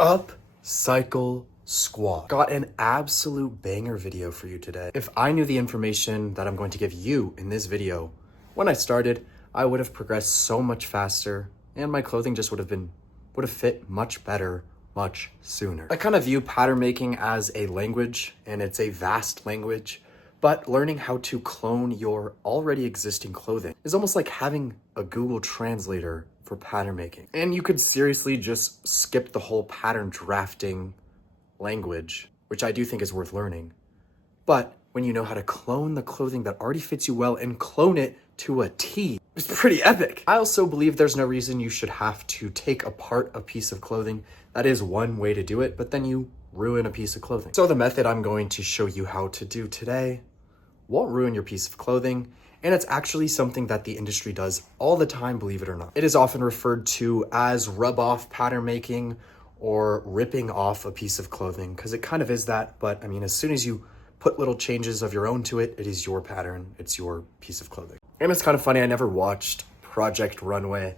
Up, cycle, squat. Got an absolute banger video for you today. If I knew the information that I'm going to give you in this video when I started, I would have progressed so much faster and my clothing just would have fit much better, much sooner. I kind of view pattern making as a language, and it's a vast language, but learning how to clone your already existing clothing is almost like having a Google translator for pattern making. And you could seriously just skip the whole pattern drafting language, which I do think is worth learning. But when you know how to clone the clothing that already fits you well and clone it to a T, it's pretty epic. I also believe there's no reason you should have to take apart a piece of clothing. That is one way to do it, but then you ruin a piece of clothing. So the method I'm going to show you how to do today won't ruin your piece of clothing, and it's actually something that the industry does all the time, believe it or not. It is often referred to as rub-off pattern making or ripping off a piece of clothing, because it kind of is that, but I mean, as soon as you put little changes of your own to it, it is your pattern, it's your piece of clothing. And it's kind of funny, I never watched Project Runway,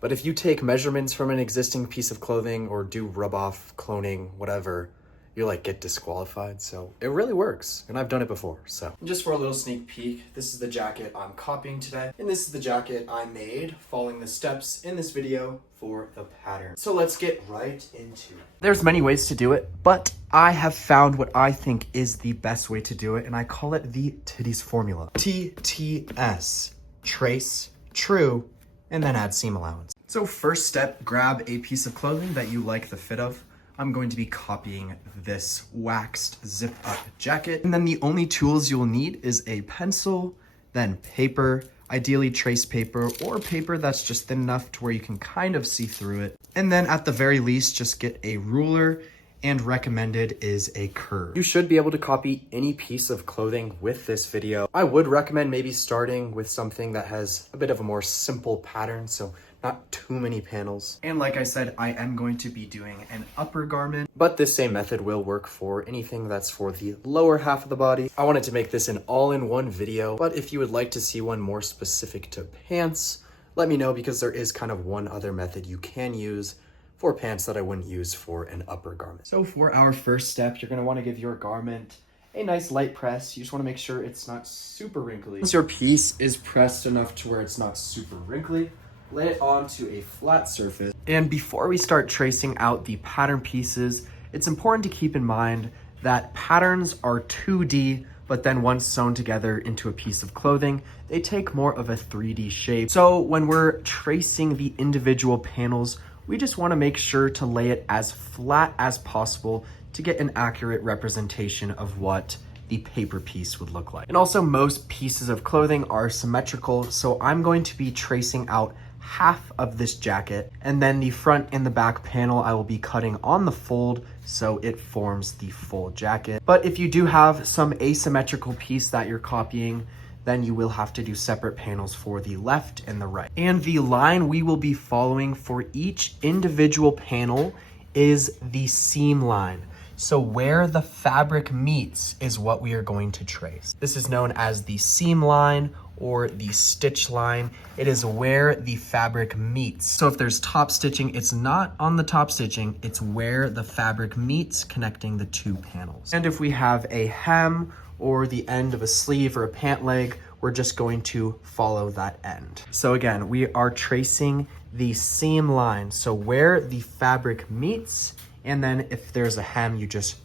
but if you take measurements from an existing piece of clothing or do rub-off, cloning, whatever, you get disqualified. So it really works, and I've done it before. So just for a little sneak peek, this is the jacket I'm copying today, and this is the jacket I made following the steps in this video for the pattern. So let's get right into it. There's many ways to do it, but I have found what I think is the best way to do it, and I call it the titties formula. TTS, trace, true, and then add seam allowance. So first step, grab a piece of clothing that you like the fit of. I'm going to be copying this waxed zip up jacket. And then the only tools you'll need is a pencil, then paper, ideally trace paper or paper that's just thin enough to where you can kind of see through it. And then at the very least, just get a ruler, and recommended is a curve. You should be able to copy any piece of clothing with this video. I would recommend maybe starting with something that has a bit of a more simple pattern, so not too many panels. And like I said, I am going to be doing an upper garment, but this same method will work for anything that's for the lower half of the body. I wanted to make this an all-in-one video, but if you would like to see one more specific to pants, let me know, because there is kind of one other method you can use for pants that I wouldn't use for an upper garment. So for our first step, you're gonna wanna give your garment a nice light press. You just wanna make sure it's not super wrinkly. Once your piece is pressed enough to where it's not super wrinkly, lay it onto a flat surface. And before we start tracing out the pattern pieces, it's important to keep in mind that patterns are 2D, but then once sewn together into a piece of clothing, they take more of a 3D shape. So when we're tracing the individual panels, we just want to make sure to lay it as flat as possible to get an accurate representation of what the paper piece would look like. And also, most pieces of clothing are symmetrical, so I'm going to be tracing out half of this jacket, and then the front and the back panel I will be cutting on the fold so it forms the full jacket. But if you do have some asymmetrical piece that you're copying, then you will have to do separate panels for the left and the right. And the line we will be following for each individual panel is the seam line. So where the fabric meets is what we are going to trace. This is known as the seam line or the stitch line. It is where the fabric meets. So if there's top stitching, it's not on the top stitching, it's where the fabric meets connecting the two panels. And if we have a hem or the end of a sleeve or a pant leg, we're just going to follow that end. So again, we are tracing the seam line. So where the fabric meets, and then if there's a hem, you just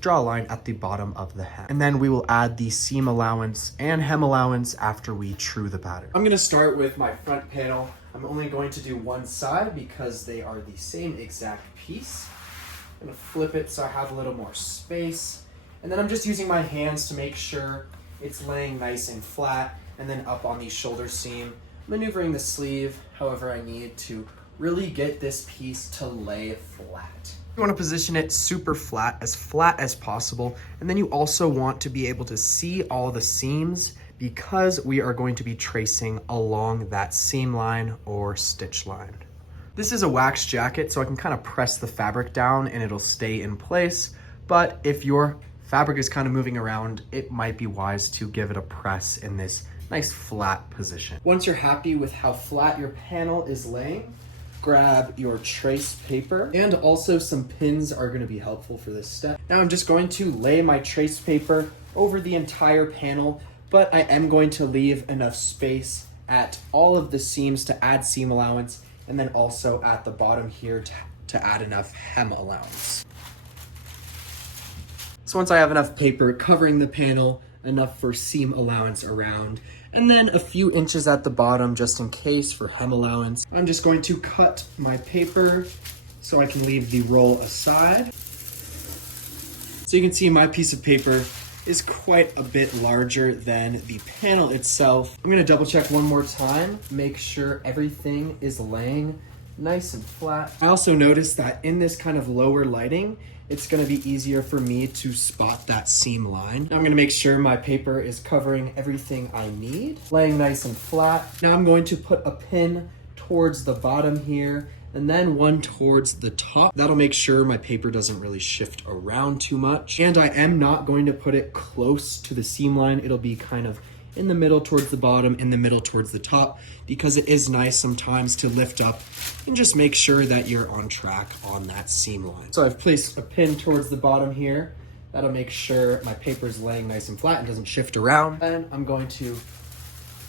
draw a line at the bottom of the hem. And then we will add the seam allowance and hem allowance after we true the pattern. I'm gonna start with my front panel. I'm only going to do one side because they are the same exact piece. I'm gonna flip it so I have a little more space. And then I'm just using my hands to make sure it's laying nice and flat, and then up on the shoulder seam, maneuvering the sleeve however I need to really get this piece to lay flat. You want to position it super flat as possible, and then you also want to be able to see all the seams because we are going to be tracing along that seam line or stitch line. This is a wax jacket, so I can kind of press the fabric down and it'll stay in place, but if your fabric is kind of moving around, it might be wise to give it a press in this nice flat position. Once you're happy with how flat your panel is laying, grab your trace paper, and also some pins are going to be helpful for this step. Now I'm just going to lay my trace paper over the entire panel, but I am going to leave enough space at all of the seams to add seam allowance, and then also at the bottom here to add enough hem allowance. So once I have enough paper covering the panel, enough for seam allowance around, and then a few inches at the bottom just in case for hem allowance, I'm just going to cut my paper so I can leave the roll aside. So you can see my piece of paper is quite a bit larger than the panel itself. I'm gonna double check one more time, make sure everything is laying nice and flat. I also noticed that in this kind of lower lighting, it's gonna be easier for me to spot that seam line. Now I'm gonna make sure my paper is covering everything I need, laying nice and flat. Now I'm going to put a pin towards the bottom here, and then one towards the top. That'll make sure my paper doesn't really shift around too much. And I am not going to put it close to the seam line. It'll be kind of in the middle towards the bottom, in the middle towards the top, because it is nice sometimes to lift up and just make sure that you're on track on that seam line. So I've placed a pin towards the bottom here. That'll make sure my paper is laying nice and flat and doesn't shift around. Then I'm going to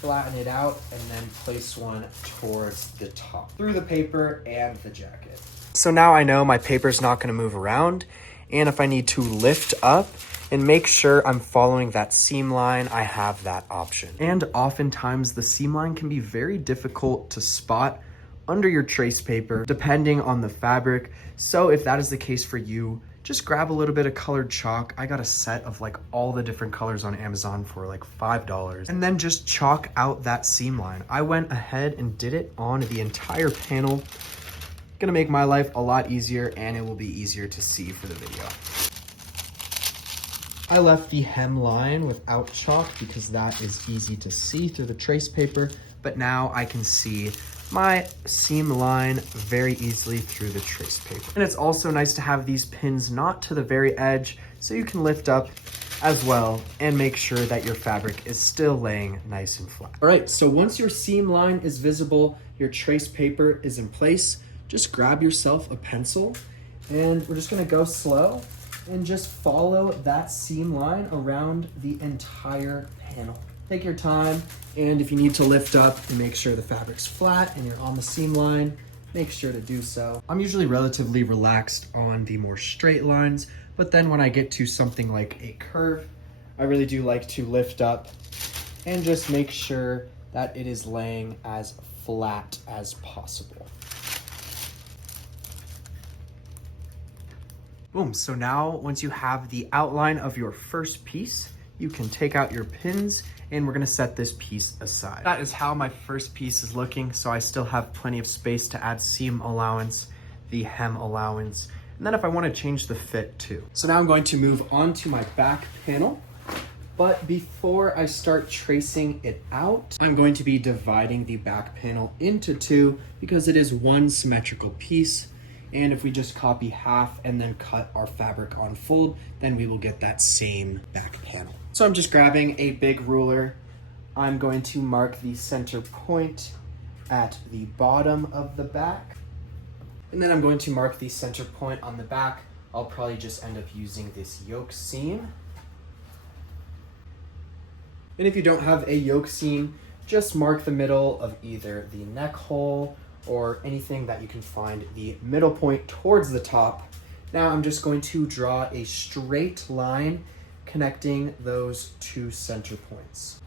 flatten it out and then place one towards the top through the paper and the jacket. So now I know my paper's not gonna move around, and if I need to lift up and make sure I'm following that seam line, I have that option. And oftentimes the seam line can be very difficult to spot under your trace paper, depending on the fabric. So if that is the case for you, just grab a little bit of colored chalk. I got a set of like all the different colors on Amazon for like $5. And then just chalk out that seam line. I went ahead and did it on the entire panel. Gonna make my life a lot easier, and it will be easier to see for the video. I left the hem line without chalk because that is easy to see through the trace paper, but now I can see my seam line very easily through the trace paper. And it's also nice to have these pins not to the very edge, so you can lift up as well and make sure that your fabric is still laying nice and flat. All right, so once your seam line is visible, your trace paper is in place, just grab yourself a pencil, and we're just gonna go slow and just follow that seam line around the entire panel. Take your time, and if you need to lift up and make sure the fabric's flat and you're on the seam line, make sure to do so. I'm usually relatively relaxed on the more straight lines, but then when I get to something like a curve, I really do like to lift up and just make sure that it is laying as flat as possible. Boom, so now once you have the outline of your first piece, you can take out your pins and we're gonna set this piece aside. That is how my first piece is looking, so I still have plenty of space to add seam allowance, the hem allowance, and then if I wanna change the fit too. So now I'm going to move on to my back panel, but before I start tracing it out, I'm going to be dividing the back panel into two because it is one symmetrical piece. And if we just copy half and then cut our fabric on fold, then we will get that same back panel. So I'm just grabbing a big ruler. I'm going to mark the center point at the bottom of the back. And then I'm going to mark the center point on the back. I'll probably just end up using this yoke seam. And if you don't have a yoke seam, just mark the middle of either the neck hole or anything that you can find the middle point towards the top. Now I'm just going to draw a straight line connecting those two center points.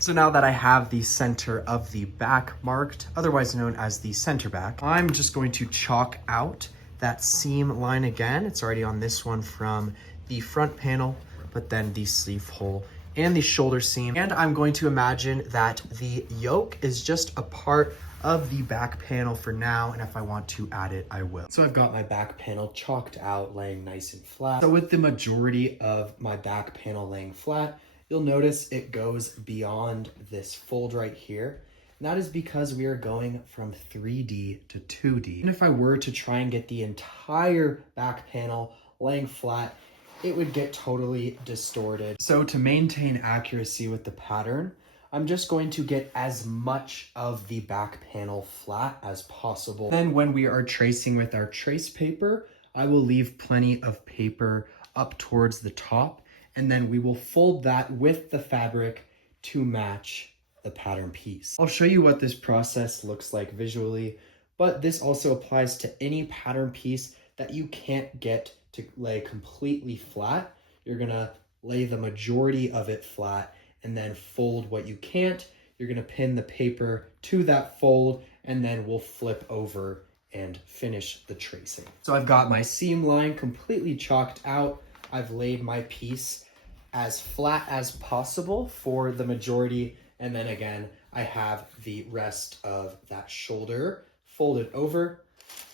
So now that I have the center of the back marked, otherwise known as the center back, I'm just going to chalk out that seam line again. It's already on this one from the front panel, but then the sleeve hole and the shoulder seam. And I'm going to imagine that the yoke is just a part of the back panel for now, and if I want to add it, I will. So I've got my back panel chalked out, laying nice and flat. So with the majority of my back panel laying flat, you'll notice it goes beyond this fold right here. And that is because we are going from 3D to 2D. And if I were to try and get the entire back panel laying flat, it would get totally distorted. So to maintain accuracy with the pattern, I'm just going to get as much of the back panel flat as possible. Then when we are tracing with our trace paper, I will leave plenty of paper up towards the top, and then we will fold that with the fabric to match the pattern piece. I'll show you what this process looks like visually, but this also applies to any pattern piece that you can't get to lay completely flat. You're gonna lay the majority of it flat and then fold what you can't. You're gonna pin the paper to that fold, and then we'll flip over and finish the tracing. So I've got my seam line completely chalked out. I've laid my piece as flat as possible for the majority, and then again, I have the rest of that shoulder folded over.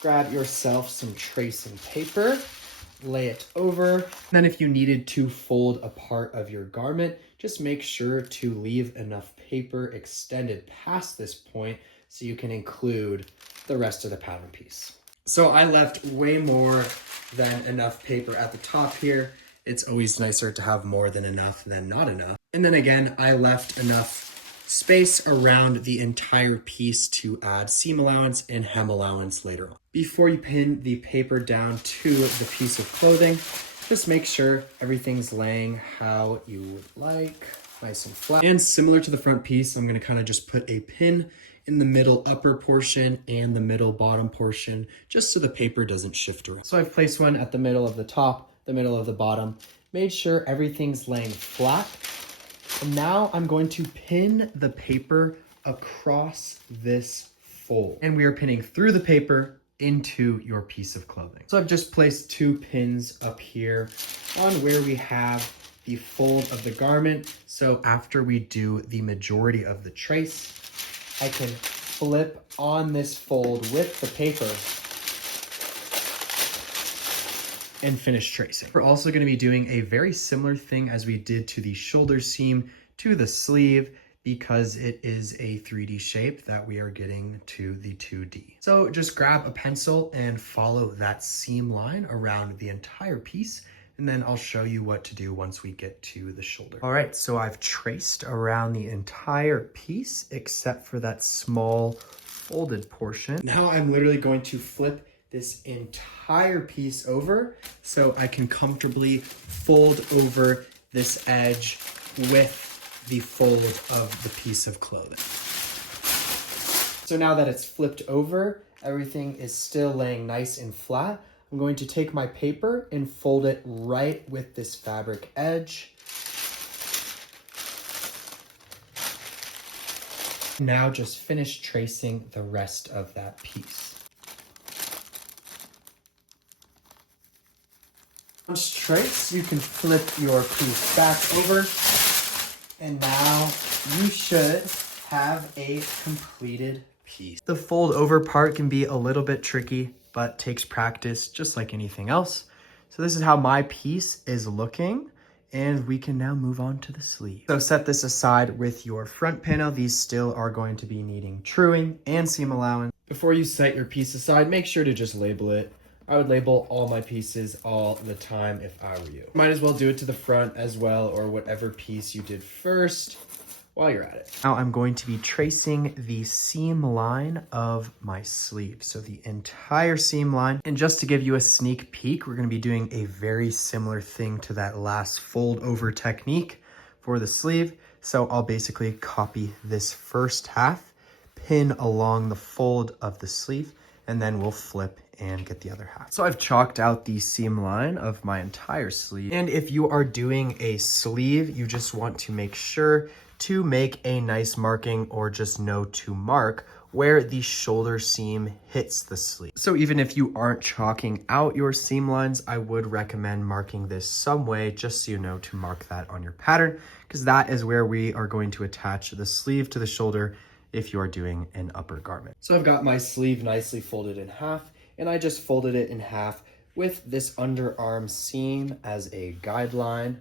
Grab yourself some tracing paper, lay it over. Then if you needed to fold a part of your garment, just make sure to leave enough paper extended past this point so you can include the rest of the pattern piece. So I left way more than enough paper at the top here. It's always nicer to have more than enough than not enough. And then again, I left enough space around the entire piece to add seam allowance and hem allowance later on. Before you pin the paper down to the piece of clothing, just make sure everything's laying how you would like, nice and flat. And similar to the front piece, I'm gonna kind of just put a pin in the middle upper portion and the middle bottom portion, just so the paper doesn't shift around. So I've placed one at the middle of the top, the middle of the bottom, made sure everything's laying flat. And now I'm going to pin the paper across this fold. And we are pinning through the paper into your piece of clothing. So I've just placed 2 pins up here on where we have the fold of the garment. So after we do the majority of the trace, I can flip on this fold with the paper and finish tracing. We're also going to be doing a very similar thing as we did to the shoulder seam to the sleeve, because it is a 3D shape that we are getting to the 2D. So just grab a pencil and follow that seam line around the entire piece, and then I'll show you what to do once we get to the shoulder. All right, so I've traced around the entire piece except for that small folded portion. Now I'm literally going to flip this entire piece over so I can comfortably fold over this edge with the fold of the piece of clothing. So now that it's flipped over, everything is still laying nice and flat. I'm going to take my paper and fold it right with this fabric edge. Now just finish tracing the rest of that piece. Once traced, you can flip your piece back over, and now you should have a completed piece. The fold over part can be a little bit tricky, but takes practice just like anything else. So this is how my piece is looking, and we can now move on to the sleeve. So set this aside with your front panel. These still are going to be needing truing and seam allowance. Before you set your piece aside, make sure to just label it. I would label all my pieces all the time if I were you. Might as well do it to the front as well, or whatever piece you did first while you're at it. Now I'm going to be tracing the seam line of my sleeve. So the entire seam line. And just to give you a sneak peek, we're going to be doing a very similar thing to that last fold over technique for the sleeve. So I'll basically copy this first half, pin along the fold of the sleeve, and then we'll flip and get the other half. So I've chalked out the seam line of my entire sleeve. And if you are doing a sleeve, you just want to make sure to make a nice marking, or just know to mark where the shoulder seam hits the sleeve. So even if you aren't chalking out your seam lines, I would recommend marking this some way, just so you know to mark that on your pattern, because that is where we are going to attach the sleeve to the shoulder if you are doing an upper garment. So I've got my sleeve nicely folded in half, and I just folded it in half with this underarm seam as a guideline.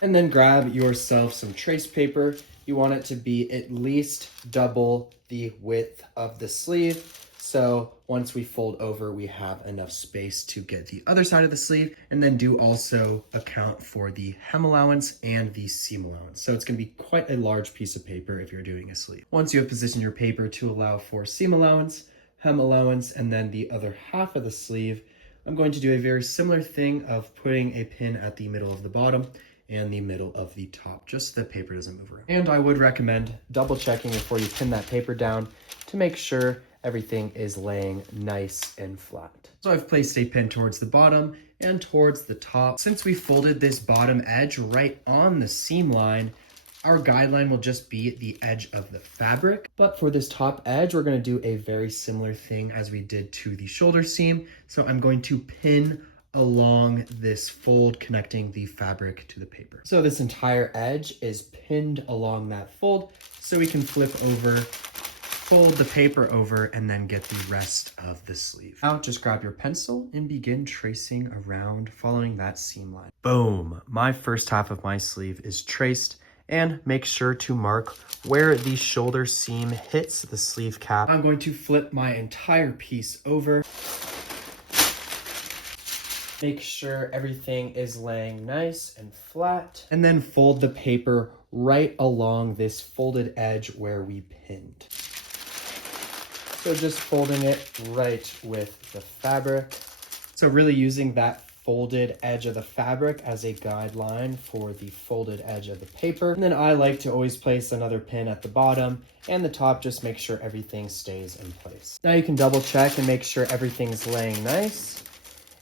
And then grab yourself some trace paper. You want it to be at least double the width of the sleeve. So once we fold over, we have enough space to get the other side of the sleeve, and then do also account for the hem allowance and the seam allowance. So it's gonna be quite a large piece of paper if you're doing a sleeve. Once you have positioned your paper to allow for seam allowance, hem allowance, and then the other half of the sleeve, I'm going to do a very similar thing of putting a pin at the middle of the bottom and the middle of the top, just so the paper doesn't move around. And I would recommend double checking before you pin that paper down to make sure everything is laying nice and flat. So I've placed a pin towards the bottom and towards the top. Since we folded this bottom edge right on the seam line, our guideline will just be the edge of the fabric. But for this top edge, we're gonna do a very similar thing as we did to the shoulder seam. So I'm going to pin along this fold connecting the fabric to the paper. So this entire edge is pinned along that fold, so we can flip over, fold the paper over, and then get the rest of the sleeve. Now just grab your pencil and begin tracing around following that seam line. Boom, my first half of my sleeve is traced, and make sure to mark where the shoulder seam hits the sleeve cap. I'm going to flip my entire piece over. Make sure everything is laying nice and flat, and then fold the paper right along this folded edge where we pinned. So just folding it right with the fabric. So really using that folded edge of the fabric as a guideline for the folded edge of the paper. And then I like to always place another pin at the bottom and the top, just make sure everything stays in place. Now you can double check and make sure everything's laying nice.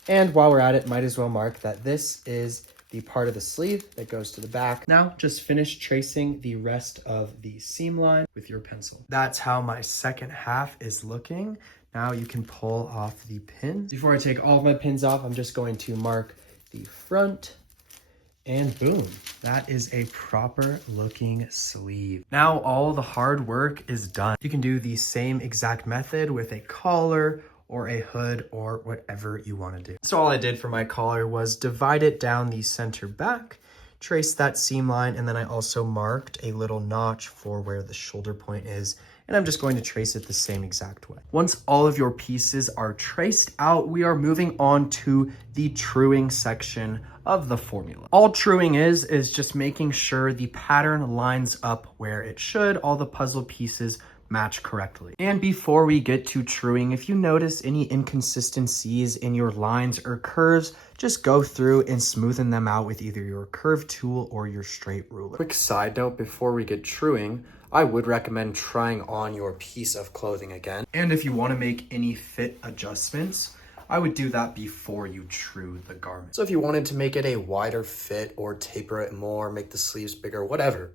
And while we're at it, might as well mark that this is the part of the sleeve that goes to the back. Now just finish tracing the rest of the seam line with your pencil. That's how my second half is looking. Now you can pull off the pins. Before I take all of my pins off, I'm just going to mark the front, and boom, that is a proper looking sleeve. Now all the hard work is done. You can do the same exact method with a collar or a hood or whatever you want to do. So all I did for my collar was divide it down the center back, trace that seam line, and then I also marked a little notch for where the shoulder point is, and I'm just going to trace it the same exact way. Once all of your pieces are traced out, we are moving on to the truing section of the formula. All truing is just making sure the pattern lines up where it should, all the puzzle pieces match correctly. And before we get to truing, if you notice any inconsistencies in your lines or curves, just go through and smoothen them out with either your curve tool or your straight ruler. Quick side note before we get truing, I would recommend trying on your piece of clothing again. And if you want to make any fit adjustments, I would do that before you true the garment. So if you wanted to make it a wider fit or taper it more, make the sleeves bigger, whatever,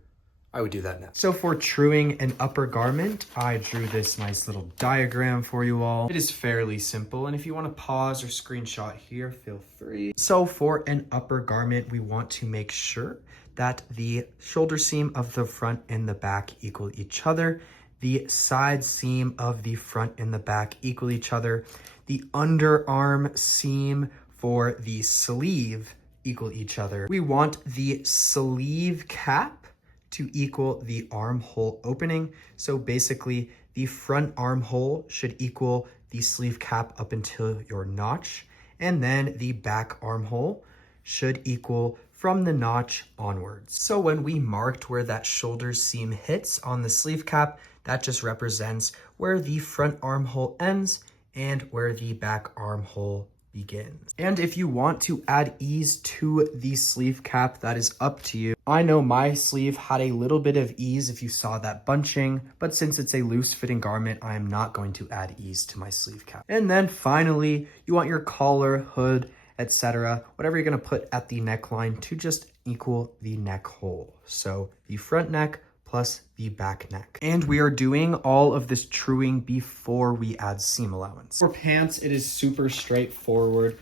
I would do that now. So for truing an upper garment, I drew this nice little diagram for you all. It is fairly simple, and if you want to pause or screenshot here, feel free. So for an upper garment, we want to make sure that the shoulder seam of the front and the back equal each other, the side seam of the front and the back equal each other, the underarm seam for the sleeve equal each other. We want the sleeve cap to equal the armhole opening. So basically the front armhole should equal the sleeve cap up until your notch, and then the back armhole should equal from the notch onwards. So when we marked where that shoulder seam hits on the sleeve cap, that just represents where the front armhole ends and where the back armhole begins. And if you want to add ease to the sleeve cap, that is up to you. I know my sleeve had a little bit of ease if you saw that bunching, but since it's a loose fitting garment, I am not going to add ease to my sleeve cap. And then finally, you want your collar, hood, etc., whatever you're going to put at the neckline to just equal the neck hole. So the front neck plus the back neck. And we are doing all of this truing before we add seam allowance. For pants, it is super straightforward.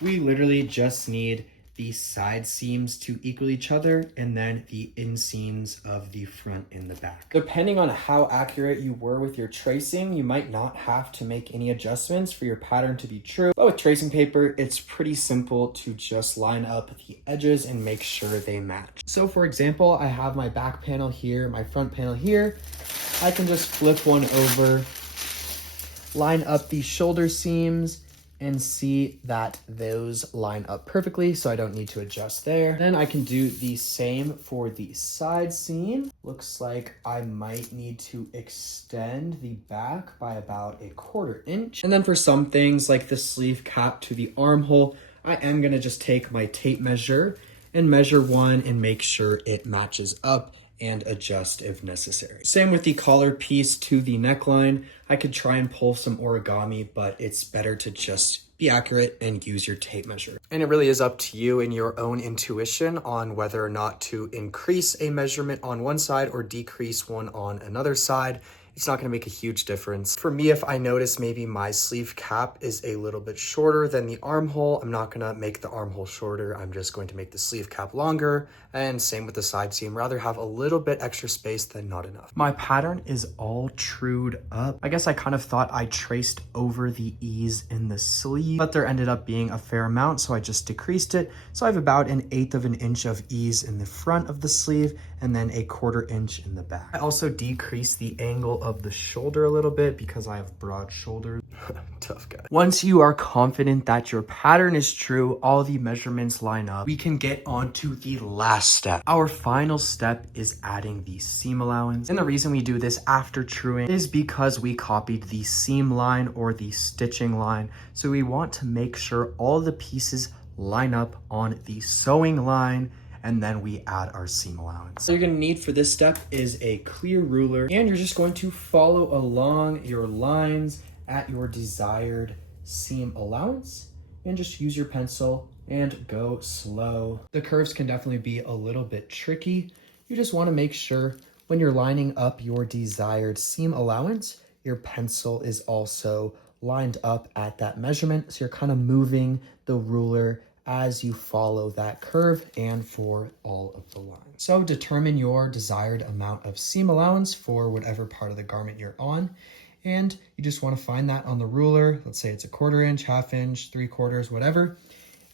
We literally just need the side seams to equal each other and then the inseams of the front and the back. Depending on how accurate you were with your tracing, you might not have to make any adjustments for your pattern to be true. But with tracing paper, it's pretty simple to just line up the edges and make sure they match. So for example, I have my back panel here, my front panel here. I can just flip one over. line up the shoulder seams and see that those line up perfectly, so I don't need to adjust there. Then I can do the same for the side seam. Looks like I might need to extend the back by about 1/4 inch. And then for some things like the sleeve cap to the armhole, I am gonna just take my tape measure and measure one and make sure it matches up and adjust if necessary. Same with the collar piece to the neckline. I could try and pull some origami, but it's better to just be accurate and use your tape measure. And it really is up to you and your own intuition on whether or not to increase a measurement on one side or decrease one on another side. It's not gonna make a huge difference. For me, if I notice maybe my sleeve cap is a little bit shorter than the armhole, I'm not gonna make the armhole shorter. I'm just going to make the sleeve cap longer. And same with the side seam, rather have a little bit extra space than not enough. My pattern is all trued up. I guess I kind of thought I traced over the ease in the sleeve, but there ended up being a fair amount, so I just decreased it. So I have about 1/8 of an inch of ease in the front of the sleeve and then 1/4 inch in the back. I also decreased the angle of the shoulder a little bit because I have broad shoulders. Tough guy. Once you are confident that your pattern is true, all the measurements line up, we can get on to the last step. Our final step is adding the seam allowance. And the reason we do this after truing is because we copied the seam line or the stitching line. So we want to make sure all the pieces line up on the sewing line, and then we add our seam allowance. So you're gonna need for this step is a clear ruler, and you're just going to follow along your lines at your desired seam allowance, and just use your pencil and go slow. The curves can definitely be a little bit tricky. You just wanna make sure when you're lining up your desired seam allowance, your pencil is also lined up at that measurement. So you're kind of moving the ruler as you follow that curve and for all of the lines. So determine your desired amount of seam allowance for whatever part of the garment you're on. And you just want to find that on the ruler. Let's say it's 1/4 inch, 1/2 inch, 3/4, whatever.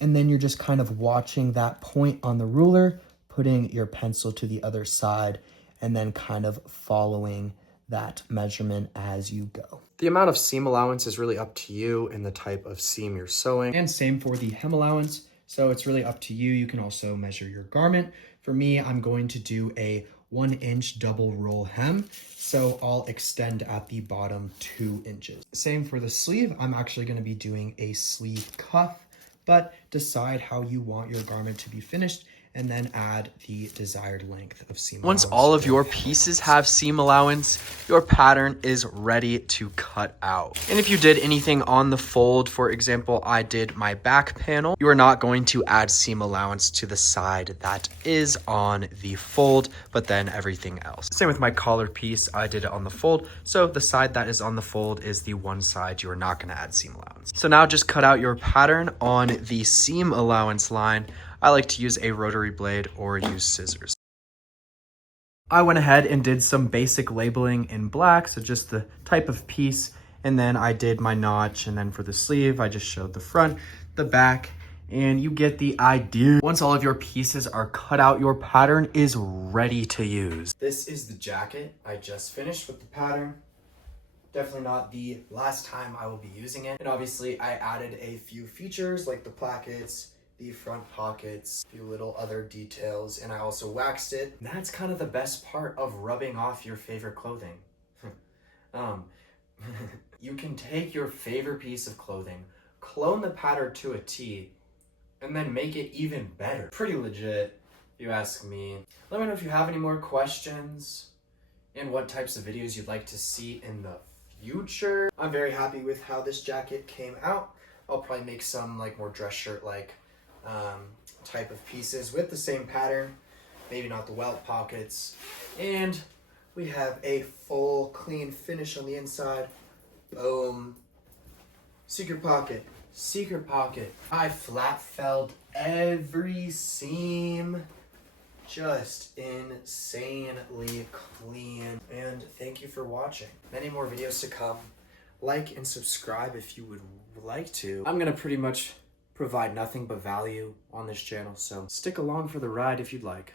And then you're just kind of watching that point on the ruler, putting your pencil to the other side, and then kind of following that measurement as you go. The amount of seam allowance is really up to you and the type of seam you're sewing. And same for the hem allowance. So it's really up to you. You can also measure your garment. For me, I'm going to do a 1-inch double roll hem. So I'll extend at the bottom 2 inches. Same for the sleeve. I'm actually going to be doing a sleeve cuff, but decide how you want your garment to be finished and then add the desired length of seam allowance. Once all of your pieces have seam allowance, your pattern is ready to cut out. And if you did anything on the fold, for example, I did my back panel, you are not going to add seam allowance to the side that is on the fold, but then everything else. Same with my collar piece, I did it on the fold, so the side that is on the fold is the one side you are not going to add seam allowance. So now just cut out your pattern on the seam allowance line. I like to use a rotary blade or use scissors. I went ahead and did some basic labeling in black, so just the type of piece, and then I did my notch, and then for the sleeve, I just showed the front, the back, and you get the idea. Once all of your pieces are cut out, your pattern is ready to use. This is the jacket. I just finished with the pattern. Definitely not the last time I will be using it. And obviously I added a few features like the plackets, the front pockets, a few little other details, and I also waxed it. And that's kind of the best part of rubbing off your favorite clothing. You can take your favorite piece of clothing, clone the pattern to a T, and then make it even better. Pretty legit, if you ask me. Let me know if you have any more questions and what types of videos you'd like to see in the future. I'm very happy with how this jacket came out. I'll probably make some like more dress shirt like type of pieces with the same pattern, maybe not the welt pockets. And we have a full clean finish on the inside. Boom. Secret pocket, secret pocket. I flat felled every seam, just insanely clean. And thank you for watching. Many more videos to come. Like and subscribe if you would like to. I'm gonna pretty much provide nothing but value on this channel, so stick along for the ride if you'd like.